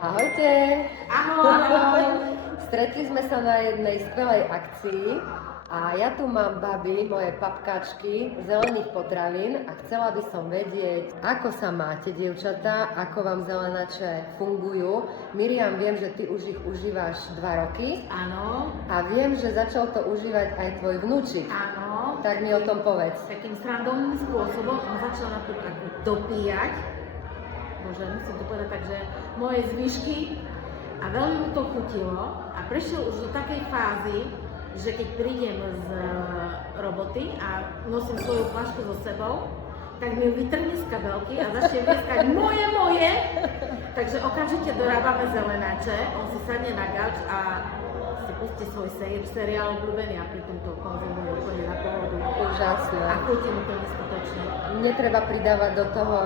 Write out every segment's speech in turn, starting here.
Ahojte! Ahoj! Stretli sme sa na jednej skvelej akcii a ja tu mám baby, moje papkačky zelených potravín a chcela by som vedieť, ako sa máte, dievčatá, ako vám zelenače fungujú. Miriam, viem, že ty už ich užívaš 2 roky. Áno. A viem, že začal to užívať aj tvoj vnúčik. Áno. Tak mi o tom povedz. Takým srandovným spôsobom on začal napríklad dopíjať. Bože, musím to povedať tak, že moje zvyšky a veľmi mu to chutilo a prešiel už do takej fázy, že keď prídem z roboty a nosím svoju fľašku so sebou, tak mi ju vytrhne z kabelky a začne vieskať moje. Takže okamžite dorábame zelenáče, on si sadne na gauč a si pustí svoj seriál obľúbený a pritom to konzumuje úplne na pohodu. Úžasné. A chutí mu to neskutočne. Netreba pridávať do toho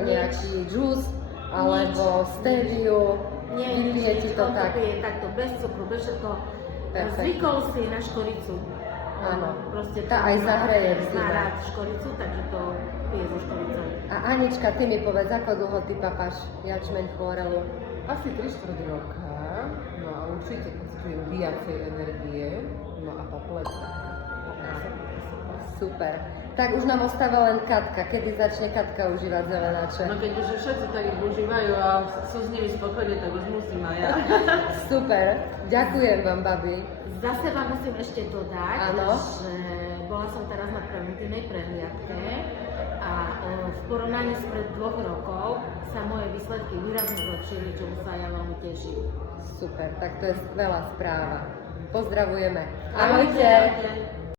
nejaký džús alebo stevia. Vypije ti to tak. Pije takto bez cukru, bez všetko. Zvykol si na škoricu. Áno. Proste tá aj zahreje v zime. má rád škoricu, takže to pije so škoricou. A Anička, ty mi povedz, ako dlho ty papáš jačmeň chlorelu? Asi 3/4 roka, no a určite pocitujem viacej energie, no a paplet. Super. Tak už nám ostáva len Katka. Kedy začne Katka užívať zelenáče? No keď už všetci tak ich užívajú a sú s nimi spokojní, tak už musím aj ja. Super. Ďakujem vám, babi. Za seba musím ešte dodať, Áno. že bola som teraz na preventívnej prehliadke a v porovnaní s pred 2 rokov sa moje výsledky výrazne zlepšili, čomu sa ja veľmi teším. Super, tak to je skvelá správa. Pozdravujeme. Ahojte.